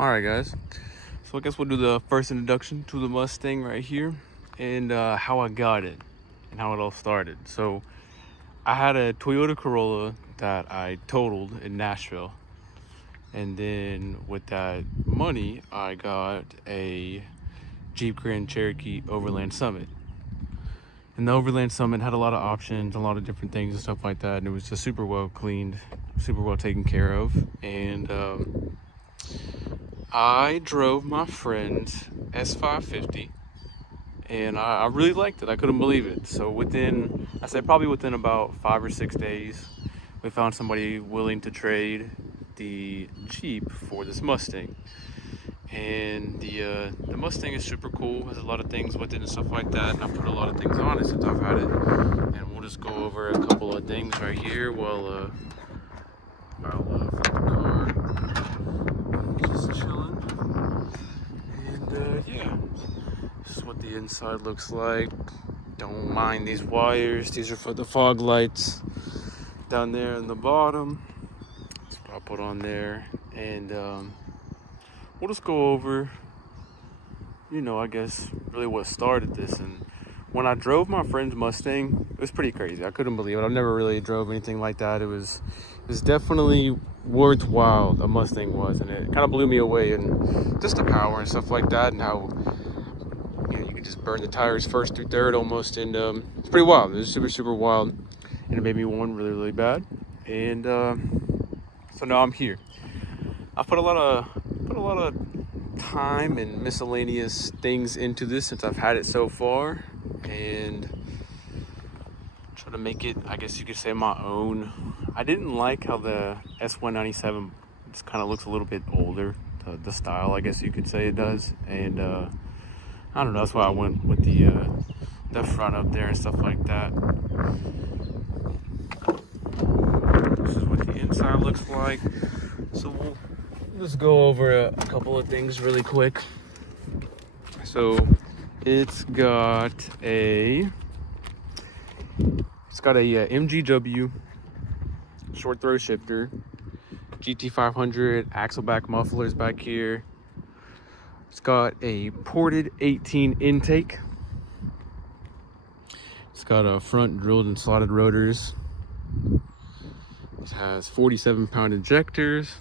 Alright guys, so I guess we'll do the first introduction to the Mustang right here and how I got it and how it all started. So I had a Toyota Corolla that I totaled in Nashville, and then with that money I got a Jeep Grand Cherokee Overland Summit. And the Overland Summit had a lot of options, a lot of different things and stuff like that, and it was just super well cleaned, super well taken care of. And I drove my friend's S550 and I really liked it. I couldn't believe it. So I say probably within about 5 or 6 days, we found somebody willing to trade the Jeep for this Mustang. And the Mustang is super cool, has a lot of things with it and stuff like that, and I put a lot of things on it since I've had it. And we'll just go over a couple of things right here while the car just chilling. And yeah, this is what the inside looks like. Don't mind these wires, these are for the fog lights down there in the bottom. That's what I'll put on there. And we'll just go over, I guess really what started this. And when I drove my friend's Mustang, it was pretty crazy. I couldn't believe it. I've never really drove anything like that. It was definitely worthwhile, a Mustang was, and it kind of blew me away. And just the power and stuff like that, and how you could just burn the tires first through third almost. And it's pretty wild. It was super wild, and it made me want really bad. And so now I'm here. I put a lot of time and miscellaneous things into this since I've had it so far, and try to make it, I guess you could say, my own. I didn't like how the S197 just kind of looks a little bit older, the style, I guess you could say it does. And I don't know, that's why I went with the front up there and stuff like that. This is what the inside looks like. So we'll just go over a couple of things really quick. So it's got a MGW short throw shifter, GT500 axle back mufflers back here. It's got a ported 18 intake. It's got a front drilled and slotted rotors. It has 47-pound injectors.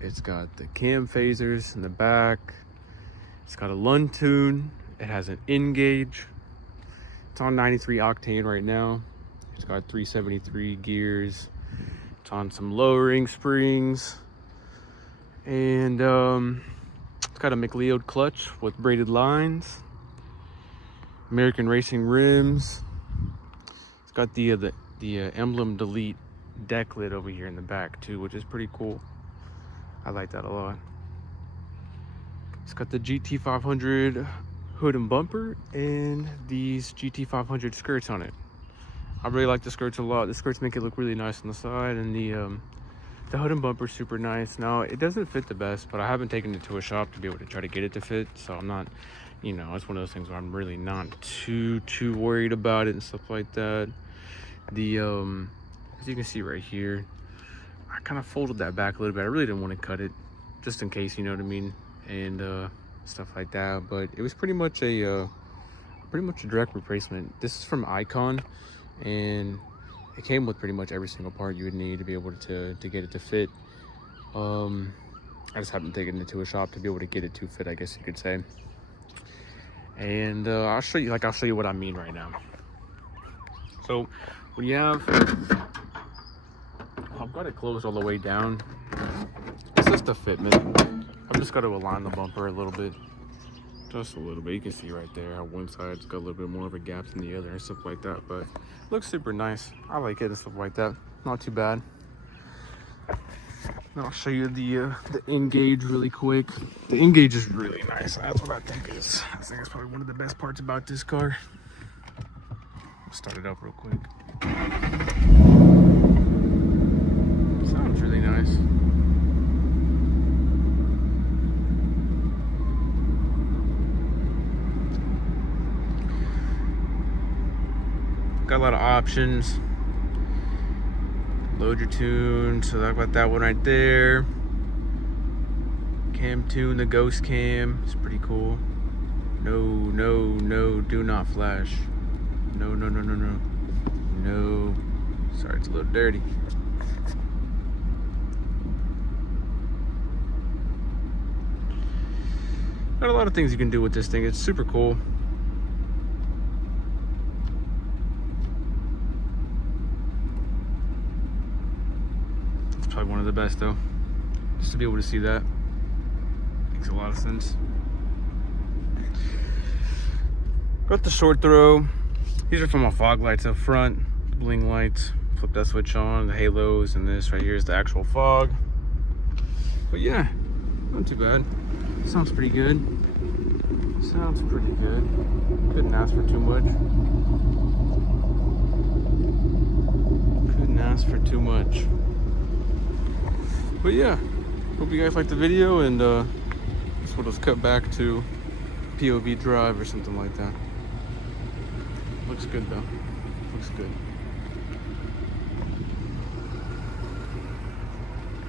It's got the cam phasers in the back. It's got a Lund tune. It has an N-gauge. It's on 93 octane right now. It's got 373 gears. It's on some lowering springs. And it's got a McLeod clutch with braided lines. American Racing rims. It's got the emblem delete deck lid over here in the back too, which is pretty cool. I like that a lot. It's got the GT500 hood and bumper and these GT500 skirts on it. I really like the skirts a lot. The skirts make it look really nice on the side, and the hood and bumper is super nice. Now, it doesn't fit the best, but I haven't taken it to a shop to be able to try to get it to fit, so I'm not, it's one of those things where I'm really not too worried about it and stuff like that. The as you can see right here, I kind of folded that back a little bit. I really didn't want to cut it, just in case, you know what I mean, and stuff like that. But it was pretty much a direct replacement. This is from Icon, and it came with pretty much every single part you would need to be able to get it to fit. I just haven't taken it to a shop to be able to get it to fit, I guess you could say. And I'll show you what I mean right now. So when you have, I've got it closed all the way down. It's just a fitment. I've just got to align the bumper a little bit, just a little bit. You can see right there how one side's got a little bit more of a gap than the other and stuff like that, but it looks super nice. I like it and stuff like that. Not too bad. Now I'll show you the N-gauge really quick. The N-gauge is really nice. That's what I think is. I think it's probably one of the best parts about this car. I'll start it up real quick. Sounds really nice. Got a lot of options. Load your tune, so I've got that one right there. Cam tune, the ghost cam. It's pretty cool. No, no, no, do not flash. No, no, no, no, no. No. Sorry, it's a little dirty. Got a lot of things you can do with this thing. It's super cool. It's probably one of the best though. Just to be able to see that makes a lot of sense. Got the short throw. These are from my fog lights up front, the bling lights. Flip that switch on, the halos, and this right here is the actual fog. But yeah, not too bad. Sounds pretty good. Sounds pretty good. Couldn't ask for too much. Couldn't ask for too much. But yeah, hope you guys liked the video, and this one was cut back to POV drive or something like that. Looks good though. Looks good.